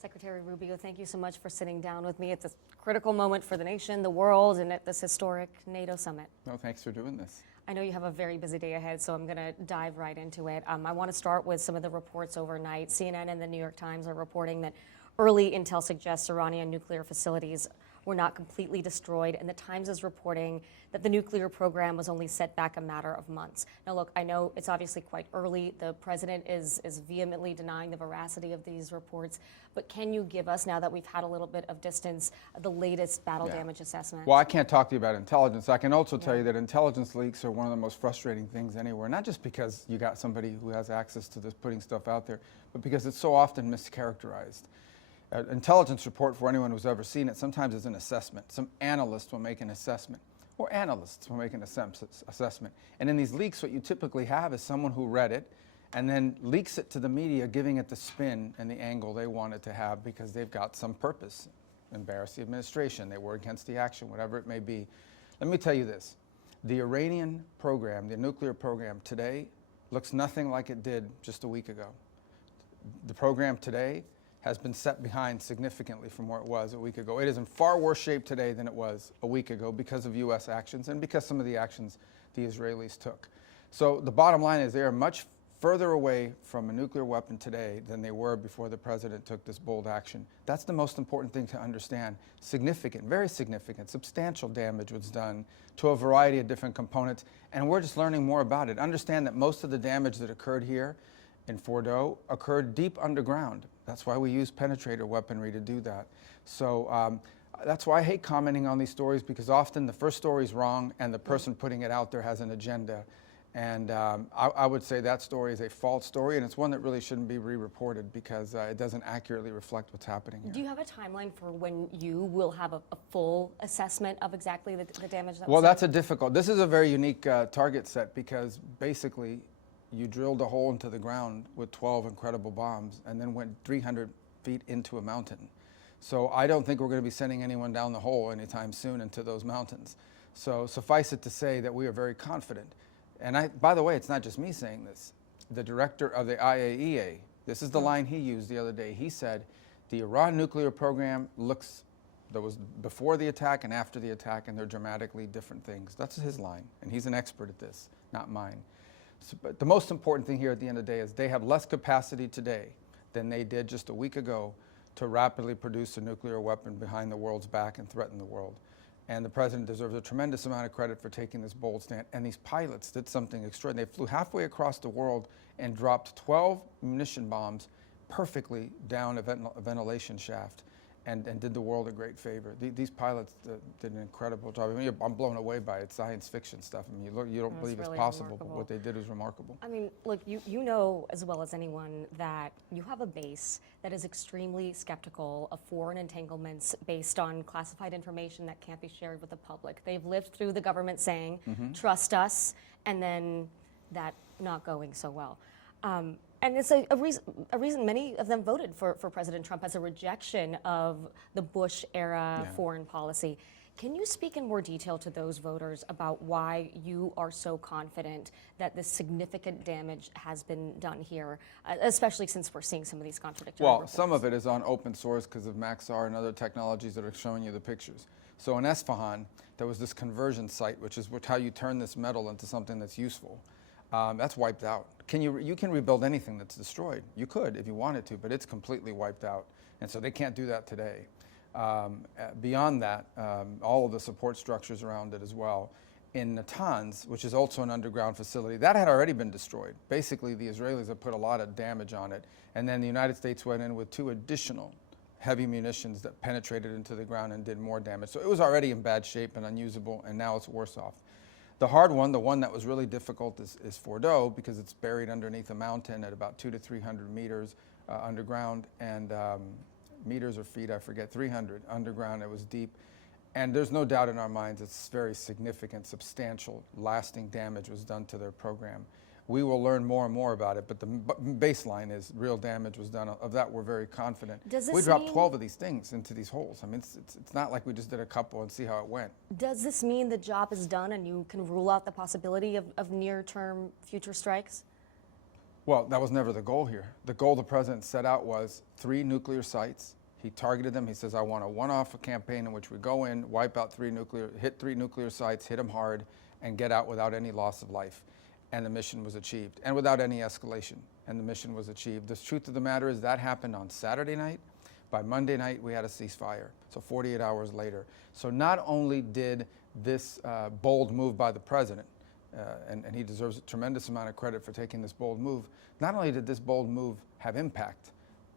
Secretary Rubio, thank you so much for sitting down with me at this critical moment for the nation, the world, and at this historic NATO summit. No, thanks for doing this. I know you have a very busy day ahead, so I'm going to dive right into it. I want to start with some of the reports overnight. CNN and the New York Times are reporting that early intel suggests Iranian nuclear facilities were not completely destroyed, and the Times is reporting that the nuclear program was only set back a matter of months. Now, look, I know it's obviously quite early. The president is vehemently denying the veracity of these reports, but can you give us, now that we've had a little bit of distance, the latest battle damage assessment? Well, I can't talk to you about intelligence. I can also tell you that intelligence leaks are one of the most frustrating things anywhere, not just because you got somebody who has access to this putting stuff out there, but because it's so often mischaracterized. An intelligence report, for anyone who's ever seen it, sometimes is an assessment. Some analyst will make an assessment, or analysts will make an assessment. And in these leaks, what you typically have is someone who read it and then leaks it to the media, giving it the spin and the angle they want it to have because they've got some purpose. Embarrass the administration, they were against the action, whatever it may be. Let me tell you this. The Iranian program, the nuclear program today, looks nothing like it did just a week ago. The program today has been set behind significantly from where it was a week ago. It is in far worse shape today than it was a week ago because of U.S. actions and because some of the actions the Israelis took. So the bottom line is they are much further away from a nuclear weapon today than they were before the president took this bold action. That's the most important thing to understand. Significant, very significant, substantial damage was done to a variety of different components, and we're just learning more about it. Understand that most of the damage that occurred here in Fordo occurred deep underground. That's why we use penetrator weaponry to do that. So that's why I hate commenting on these stories, because often the first story is wrong and the person putting it out there has an agenda. And I would say that story is a false story, and it's one that really shouldn't be re-reported because it doesn't accurately reflect what's happening here. Do you have a timeline for when you will have a full assessment of exactly the damage that was Well, done? that's a difficult. This is a very unique target set because basically you drilled a hole into the ground with 12 incredible bombs and then went 300 feet into a mountain. So I don't think we're going to be sending anyone down the hole anytime soon into those mountains. So suffice it to say that we are very confident. And by the way, it's not just me saying this. The director of the IAEA, this is the line he used the other day. He said, the Iran nuclear program looks, there was before the attack and after the attack, and they're dramatically different things. That's his line, and he's an expert at this, not mine. So, but the most important thing here at the end of the day is they have less capacity today than they did just a week ago to rapidly produce a nuclear weapon behind the world's back and threaten the world. And the president deserves a tremendous amount of credit for taking this bold stand. And these pilots did something extraordinary. They flew halfway across the world and dropped 12 munition bombs perfectly down a ventilation shaft and did the world a great favor. These pilots did an incredible job. I mean, I'm blown away by it. Science fiction stuff. I mean, you don't believe really it's possible, remarkable. but what they did is remarkable. I mean, look, you know as well as anyone that you have a base that is extremely skeptical of foreign entanglements based on classified information that can't be shared with the public. They've lived through the government saying, trust us, and then that not going so well. And it's a reason many of them voted for President Trump as a rejection of the Bush-era foreign policy. Can you speak in more detail to those voters about why you are so confident that this significant damage has been done here, especially since we're seeing some of these contradictory reports? Some of it is on open source because of Maxar and other technologies that are showing you the pictures. So in Esfahan, there was this conversion site, which is how you turn this metal into something that's useful. That's wiped out. You can rebuild anything that's destroyed. You could if you wanted to, but it's completely wiped out. And so they can't do that today. Beyond that, all of the support structures around it as well. In Natanz, which is also an underground facility, that had already been destroyed. Basically, the Israelis have put a lot of damage on it. And then the United States went in with 2 additional heavy munitions that penetrated into the ground and did more damage. So it was already in bad shape and unusable, and now it's worse off. The hard one, the one that was really difficult is Fordo, because it's buried underneath a mountain at about 200 to 300 meters underground, and meters or feet, I forget, 300 underground. It was deep. And there's no doubt in our minds it's very significant, substantial, lasting damage was done to their program. We will learn more and more about it, but the baseline is real damage was done. Of that, we're very confident. We dropped 12 of these things into these holes. I mean, it's not like we just did a couple and see how it went. Does this mean the job is done and you can rule out the possibility of near-term future strikes? Well, that was never the goal here. The goal the president set out was 3 nuclear sites. He targeted them. He says, I want a one-off campaign in which we go in, wipe out hit 3 nuclear sites, hit them hard, and get out without any loss of life. And the mission was achieved, and without any escalation. And the mission was achieved. The truth of the matter is that happened on Saturday night. By Monday night, we had a ceasefire, so 48 hours later. So not only did this bold move by the president, and he deserves a tremendous amount of credit for taking this bold move, not only did this bold move have impact,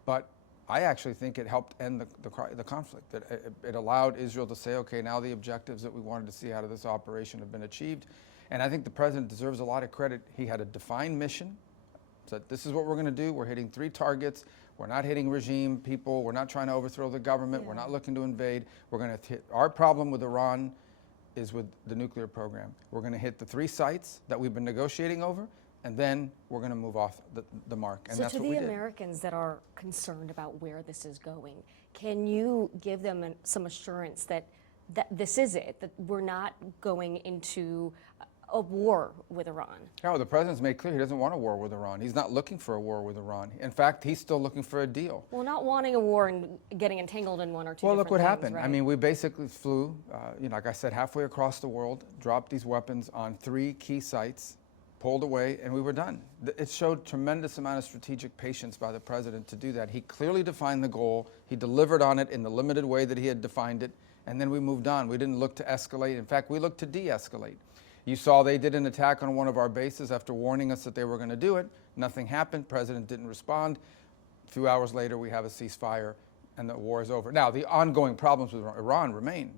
but I actually think it helped end the conflict. It allowed Israel to say, okay, now the objectives that we wanted to see out of this operation have been achieved. And I think the president deserves a lot of credit. He had a defined mission, said this is what we're going to do. We're hitting 3 targets. We're not hitting regime people. We're not trying to overthrow the government. Yeah. We're not looking to invade. We're going to hit, our problem with Iran is with the nuclear program. We're going to hit the 3 sites that we've been negotiating over, and then we're going to move off the mark. And so that's to what we the did. Americans that are concerned about where this is going, can you give them some assurance that this is it, that we're not going into a war with Iran? No, the president's made clear he doesn't want a war with Iran. He's not looking for a war with Iran. In fact, he's still looking for a deal. Well, not wanting a war and getting entangled in one or two Well, different look what things, happened. right? I mean, we basically flew, like I said, halfway across the world, dropped these weapons on 3 key sites, pulled away, and we were done. It showed tremendous amount of strategic patience by the president to do that. He clearly defined the goal. He delivered on it in the limited way that he had defined it, and then we moved on. We didn't look to escalate. In fact, we looked to de-escalate. You saw they did an attack on one of our bases after warning us that they were going to do it. Nothing happened. President didn't respond. A few hours later, we have a ceasefire, and the war is over. Now, the ongoing problems with Iran remain.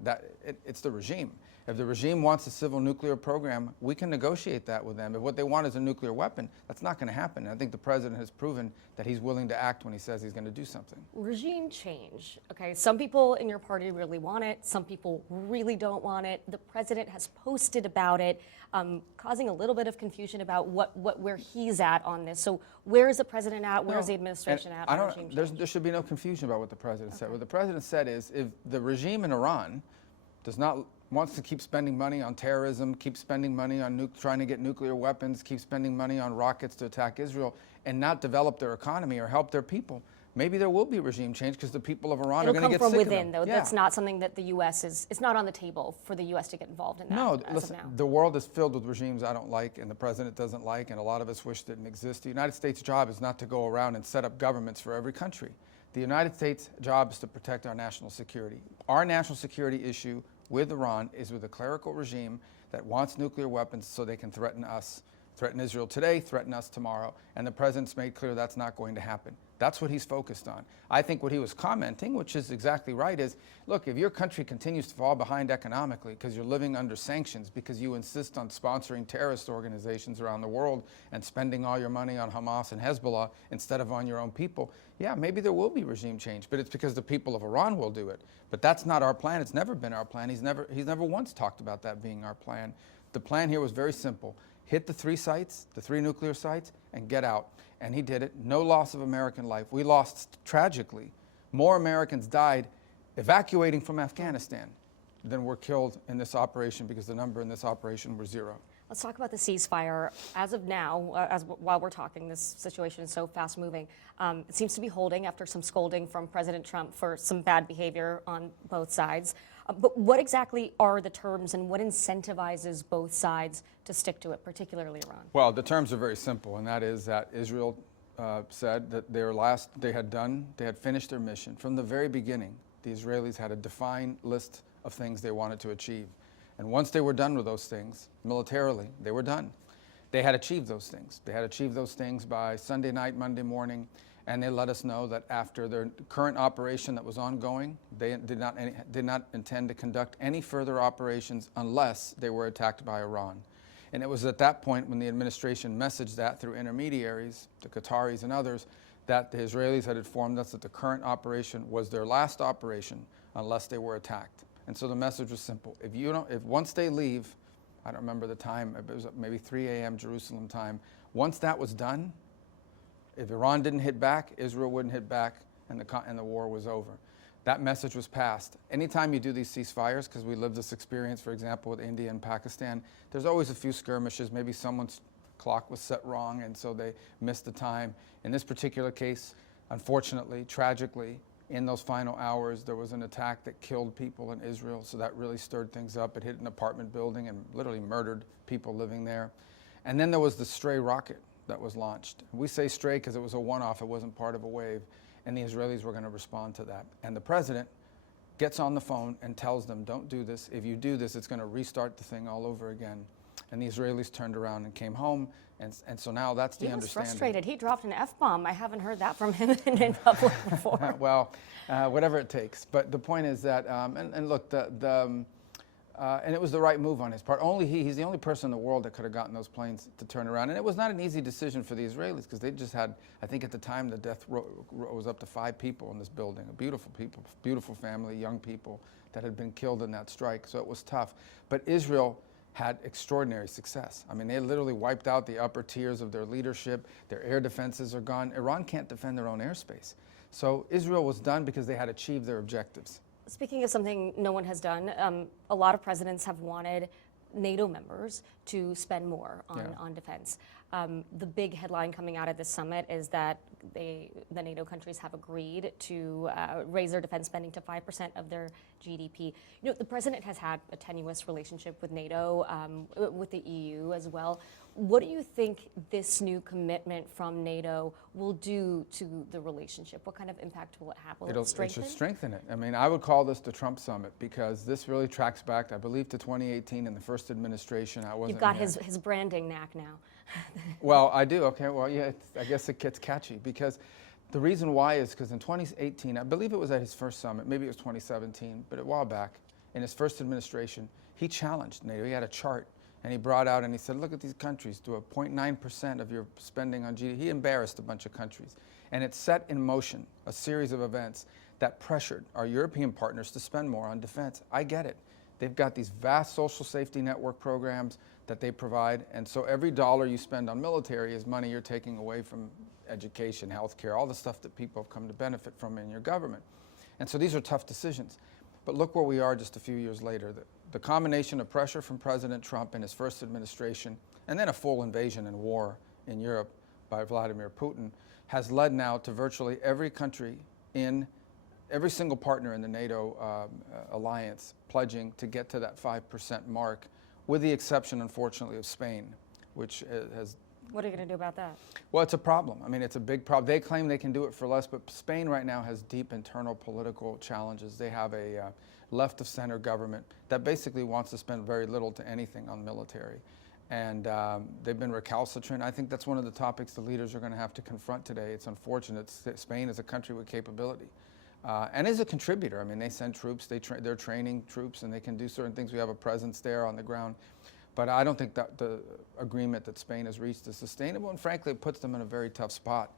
It's the regime. If the regime wants a civil nuclear program, we can negotiate that with them. If what they want is a nuclear weapon, that's not going to happen. And I think the president has proven that he's willing to act when he says he's going to do something. Regime change. Okay, some people in your party really want it. Some people really don't want it. The president has posted about it, causing a little bit of confusion about where he's at on this. So where is the president at? Where's the administration at on regime change? There should be no confusion about what the president said. What the president said is if the regime in Iran wants to keep spending money on terrorism, keep spending money on trying to get nuclear weapons, keep spending money on rockets to attack Israel, and not develop their economy or help their people, maybe there will be regime change because the people of Iran are going to get sick of them. It'll come from within, though. Yeah. That's not something that the U.S. it's not on the table for the U.S. to get involved in that. No, listen, the world is filled with regimes I don't like and the president doesn't like, and a lot of us wish didn't exist. The United States' job is not to go around and set up governments for every country. The United States' job is to protect our national security. Our national security issue with Iran is with a clerical regime that wants nuclear weapons so they can threaten us, threaten Israel today, threaten us tomorrow, and the president's made clear that's not going to happen. That's what he's focused on. I think what he was commenting, which is exactly right, is, look, if your country continues to fall behind economically because you're living under sanctions, because you insist on sponsoring terrorist organizations around the world and spending all your money on Hamas and Hezbollah instead of on your own people, yeah, maybe there will be regime change, but it's because the people of Iran will do it. But that's not our plan. It's never been our plan. He's never once talked about that being our plan. The plan here was very simple. Hit the 3 sites, the 3 nuclear sites, and get out. And he did it. No loss of American life. We lost, tragically, more Americans died evacuating from Afghanistan than were killed in this operation because the number in this operation were 0. Let's talk about the ceasefire. As of now, while we're talking, this situation is so fast moving. It seems to be holding after some scolding from President Trump for some bad behavior on both sides. But what exactly are the terms and what incentivizes both sides to stick to it, particularly Iran? Well, the terms are very simple, and that is that Israel said that they had finished their mission. From the very beginning, the Israelis had a defined list of things they wanted to achieve. And once they were done with those things, militarily, they were done. They had achieved those things. They had achieved those things by Sunday night, Monday morning, and they let us know that after their current operation that was ongoing, they did not intend to conduct any further operations unless they were attacked by Iran. And it was at that point when the administration messaged that through intermediaries, the Qataris and others, that the Israelis had informed us that the current operation was their last operation unless they were attacked. And so the message was simple. If once they leave, I don't remember the time, it was maybe 3 a.m. Jerusalem time, once that was done, if Iran didn't hit back, Israel wouldn't hit back, and the war was over. That message was passed. Anytime you do these ceasefires, because we lived this experience, for example, with India and Pakistan, there's always a few skirmishes. Maybe someone's clock was set wrong, and so they missed the time. In this particular case, unfortunately, tragically, in those final hours, there was an attack that killed people in Israel, so that really stirred things up. It hit an apartment building and literally murdered people living there. And then there was the stray rocket that was launched. We say stray because it was a one-off, it wasn't part of a wave, and the Israelis were going to respond to that. And the president gets on the phone and tells them, don't do this. If you do this, it's going to restart the thing all over again. And the Israelis turned around and came home, and so now that's the understanding. He was frustrated. He dropped an F-bomb. I haven't heard that from him in public before. Well, whatever it takes. But the point is that, and look, and it was the right move on his part. He's the only person in the world that could have gotten those planes to turn around. And it was not an easy decision for the Israelis because they just had, I think at the time, the death was up to 5 people in this building, beautiful people, beautiful family, young people that had been killed in that strike. So it was tough. But Israel had extraordinary success. I mean, they literally wiped out the upper tiers of their leadership. Their air defenses are gone. Iran can't defend their own airspace. So Israel was done because they had achieved their objectives. Speaking of something no one has done, a lot of presidents have wanted NATO members to spend more on defense. The big headline coming out of this summit is that the NATO countries have agreed to raise their defense spending to 5% of their GDP. You know, the president has had a tenuous relationship with NATO, with the EU as well. What do you think this new commitment from NATO will do to the relationship? What kind of impact will it have? Will it strengthen? It should strengthen it. I mean, I would call this the Trump summit because this really tracks back, I believe, to 2018 in the first administration. You've got his branding knack now. Well, I do. Okay. Well, yeah, I guess it gets catchy because the reason why is because in 2018, I believe it was at his first summit, maybe it was 2017, but a while back, in his first administration, he challenged NATO. He had a chart. And he brought out and he said, look at these countries, do a 0.9% of your spending on GDP. He embarrassed a bunch of countries. And it set in motion a series of events that pressured our European partners to spend more on defense. I get it. They've got these vast social safety network programs that they provide. And so every dollar you spend on military is money you're taking away from education, healthcare, all the stuff that people have come to benefit from in your government. And so these are tough decisions. But look where we are just a few years later. The combination of pressure from President Trump in his first administration and then a full invasion and war in Europe by Vladimir Putin has led now to virtually every country every single partner in the NATO alliance pledging to get to that 5% mark, with the exception, unfortunately, of Spain, which has... What are you going to do about that? Well, it's a problem. I mean, it's a big problem. They claim they can do it for less, but Spain right now has deep internal political challenges. They have a left-of-center government that basically wants to spend very little to anything on military. And they've been recalcitrant. I think that's one of the topics the leaders are going to have to confront today. It's unfortunate. Spain is a country with capability and is a contributor. I mean, they send troops. They're training troops, and they can do certain things. We have a presence there on the ground. But I don't think that the agreement that Spain has reached is sustainable, and frankly, it puts them in a very tough spot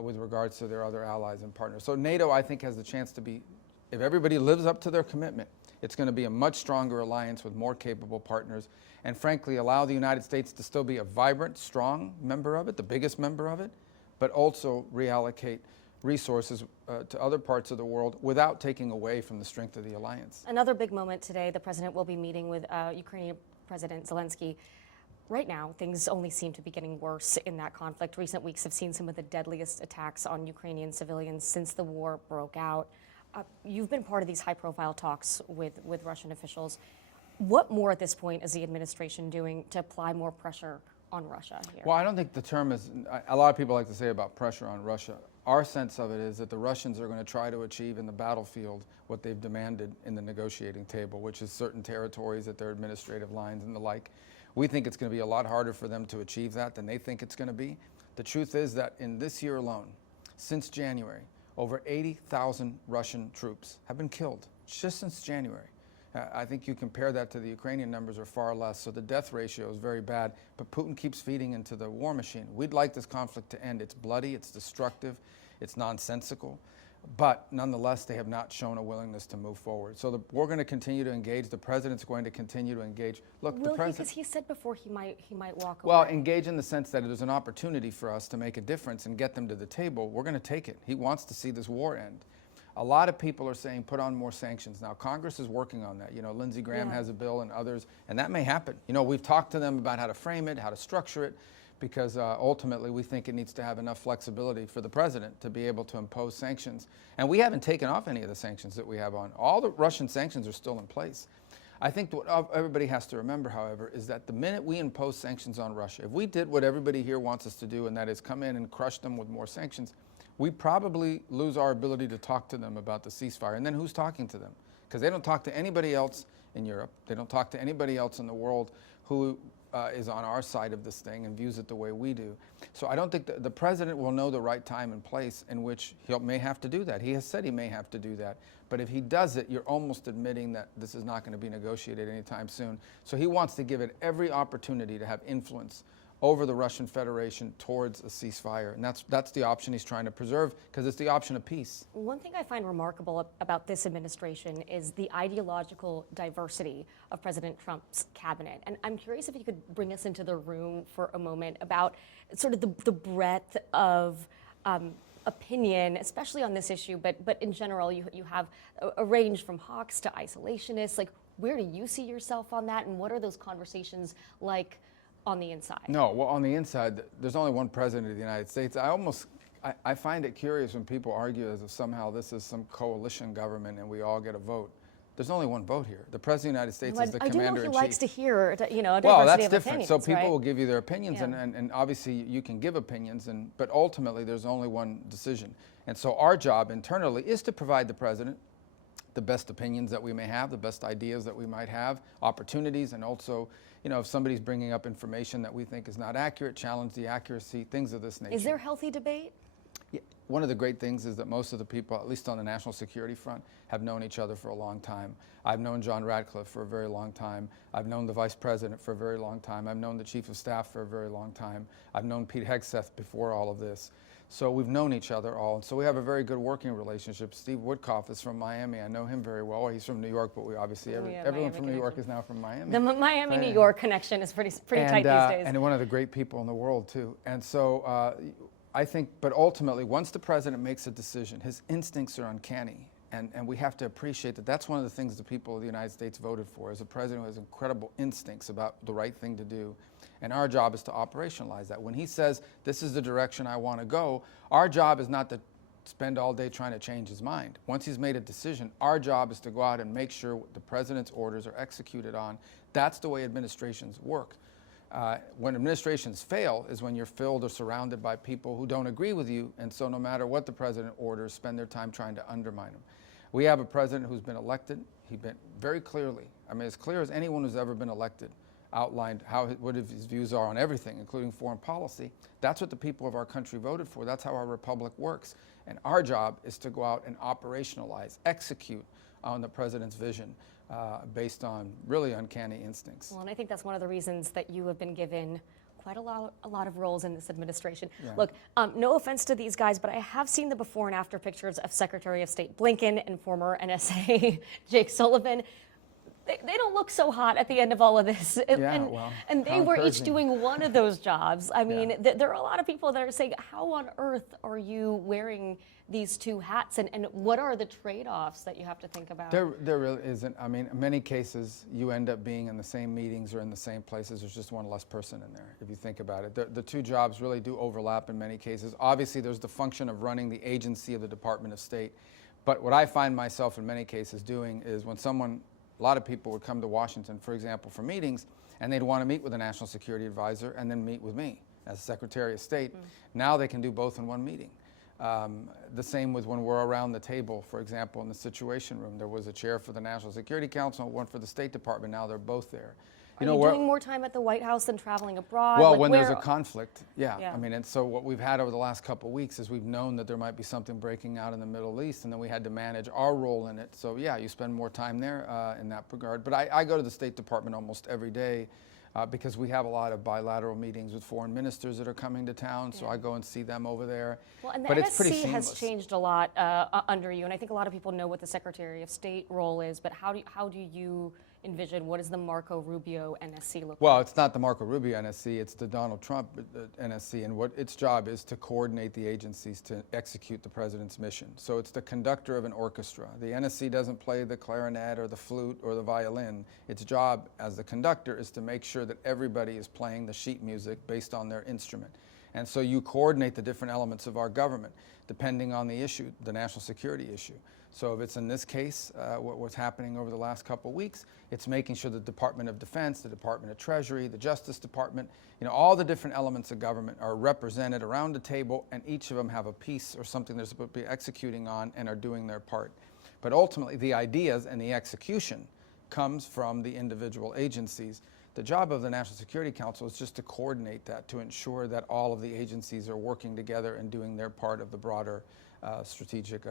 with regards to their other allies and partners. So NATO, I think, has the chance to be, if everybody lives up to their commitment, it's going to be a much stronger alliance with more capable partners, and frankly, allow the United States to still be a vibrant, strong member of it, the biggest member of it, but also reallocate resources to other parts of the world without taking away from the strength of the alliance. Another big moment today, the president will be meeting with Ukrainian President Zelensky. Right now, things only seem to be getting worse in that conflict. Recent weeks have seen some of the deadliest attacks on Ukrainian civilians since the war broke out. You've been part of these high-profile talks with Russian officials. What more at this point is the administration doing to apply more pressure on Russia here? Well, I don't think the term is, a lot of people like to say about pressure on Russia. Our sense of it is that the Russians are going to try to achieve in the battlefield what they've demanded in the negotiating table, which is certain territories at their administrative lines and the like. We think it's going to be a lot harder for them to achieve that than they think it's going to be. The truth is that in this year alone, since January, over 80,000 Russian troops have been killed just since January. I think you compare that to the Ukrainian numbers are far less, so the death ratio is very bad, but Putin keeps feeding into the war machine. We'd like this conflict to end. It's bloody, it's destructive, it's nonsensical, but nonetheless, they have not shown a willingness to move forward. So we're going to continue to engage. The president's going to continue to engage. Look, Will the president... Because he said before he might walk Well, away. engage in the sense that there's an opportunity for us to make a difference and get them to the table. We're going to take it. He wants to see this war end. A lot of people are saying put on more sanctions. Now, Congress is working on that. You know, Lindsey Graham has a bill and others, and that may happen. You know, we've talked to them about how to frame it, how to structure it, because ultimately we think it needs to have enough flexibility for the president to be able to impose sanctions. And we haven't taken off any of the sanctions that we have on. All the Russian sanctions are still in place. I think what everybody has to remember, however, is that the minute we impose sanctions on Russia, if we did what everybody here wants us to do, and that is come in and crush them with more sanctions, we probably lose our ability to talk to them about the ceasefire. And then who's talking to them? Because they don't talk to anybody else in Europe. They don't talk to anybody else in the world who is on our side of this thing and views it the way we do. So I don't think the president will know the right time and place in which he may have to do that. He has said he may have to do that. But if he does it, you're almost admitting that this is not going to be negotiated anytime soon. So he wants to give it every opportunity to have influence over the Russian Federation towards a ceasefire. And that's the option he's trying to preserve, because it's the option of peace. One thing I find remarkable about this administration is the ideological diversity of President Trump's cabinet. And I'm curious if you could bring us into the room for a moment about sort of the breadth of opinion, especially on this issue, but in general, you have a range from hawks to isolationists. Like, where do you see yourself on that, and what are those conversations like on the inside? No, well, on the inside, there's only one president of the United States. I find it curious when people argue as if somehow this is some coalition government and we all get a vote. There's only one vote here. The President of the United States is the commander-in-chief. I do know he likes to hear, a diversity of well, that's different. opinions, So people right? will give you their opinions, Yeah. and obviously you can give opinions, but ultimately there's only one decision. And so our job internally is to provide the president the best opinions that we may have, the best ideas that we might have, opportunities, and also, if somebody's bringing up information that we think is not accurate, challenge the accuracy, things of this nature. Is there healthy debate? Yeah. One of the great things is that most of the people, at least on the national security front, have known each other for a long time. I've known John Radcliffe for a very long time. I've known the vice president for a very long time. I've known the chief of staff for a very long time. I've known Pete Hegseth before all of this. So we've known each other all, and so we have a very good working relationship. Steve Woodcoff is from Miami. I know him very well. He's from New York, but we obviously, everyone from New York is now from Miami. The Miami-New York connection is pretty tight these days. And one of the great people in the world, too. And so I think, but ultimately, once the president makes a decision, his instincts are uncanny. And we have to appreciate that. That's one of the things the people of the United States voted for, is a president who has incredible instincts about the right thing to do. And our job is to operationalize that. When he says, this is the direction I want to go, our job is not to spend all day trying to change his mind. Once he's made a decision, our job is to go out and make sure the president's orders are executed on. That's the way administrations work. When administrations fail is when you're filled or surrounded by people who don't agree with you, and so no matter what the president orders, spend their time trying to undermine him. We have a president who's been elected. He's been very clearly, as clear as anyone who's ever been elected, outlined what his views are on everything, including foreign policy. That's what the people of our country voted for. That's how our republic works. And our job is to go out and operationalize, execute on the president's vision based on really uncanny instincts. Well, and I think that's one of the reasons that you have been given quite a lot of roles in this administration. Yeah. Look, no offense to these guys, but I have seen the before and after pictures of Secretary of State Blinken and former NSA Jake Sullivan. They don't look so hot at the end of all of this. And they were each doing one of those jobs. I mean, there are a lot of people that are saying, how on earth are you wearing these two hats? And what are the trade-offs that you have to think about? There really isn't. In many cases, you end up being in the same meetings or in the same places. There's just one less person in there, if you think about it. The two jobs really do overlap in many cases. Obviously, there's the function of running the agency of the Department of State. But what I find myself in many cases doing is when a lot of people would come to Washington, for example, for meetings, and they'd want to meet with a national security advisor and then meet with me as Secretary of State. Now they can do both in one meeting. The same with when we're around the table, for example, in the Situation Room. There was a chair for the National Security Council and one for the State Department. Now they're both there. Are you doing more time at the White House than traveling abroad? Well, when there's a conflict, yeah. And so what we've had over the last couple of weeks is we've known that there might be something breaking out in the Middle East, and then we had to manage our role in it. So yeah, you spend more time there in that regard. But I go to the State Department almost every day because we have a lot of bilateral meetings with foreign ministers that are coming to town, so I go and see them over there. Well, and the but it's pretty NSC seamless. has changed a lot under you, and I think a lot of people know what the Secretary of State role is, but how do you envision? What does the Marco Rubio NSC look Well, like? it's not the Marco Rubio NSC, it's the Donald Trump NSC, and what its job is to coordinate the agencies to execute the president's mission. So it's the conductor of an orchestra. The NSC doesn't play the clarinet or the flute or the violin. Its job as the conductor is to make sure that everybody is playing the sheet music based on their instrument. And so you coordinate the different elements of our government depending on the issue, the national security issue. So if it's in this case, what's happening over the last couple of weeks, it's making sure the Department of Defense, the Department of Treasury, the Justice Department, all the different elements of government are represented around the table, and each of them have a piece or something they're supposed to be executing on and are doing their part. But ultimately, the ideas and the execution comes from the individual agencies. The job of the National Security Council is just to coordinate that, to ensure that all of the agencies are working together and doing their part of the broader strategic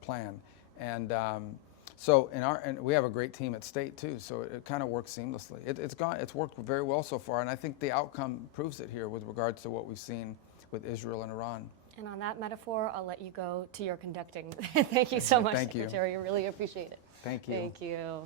plan. And and we have a great team at State too, so it kind of works seamlessly. It's worked very well so far, and I think the outcome proves it here with regards to what we've seen with Israel and Iran. And on that metaphor, I'll let you go to your conducting. Thank you so much, Thank you. Secretary. I really appreciate it. Thank you. Thank you.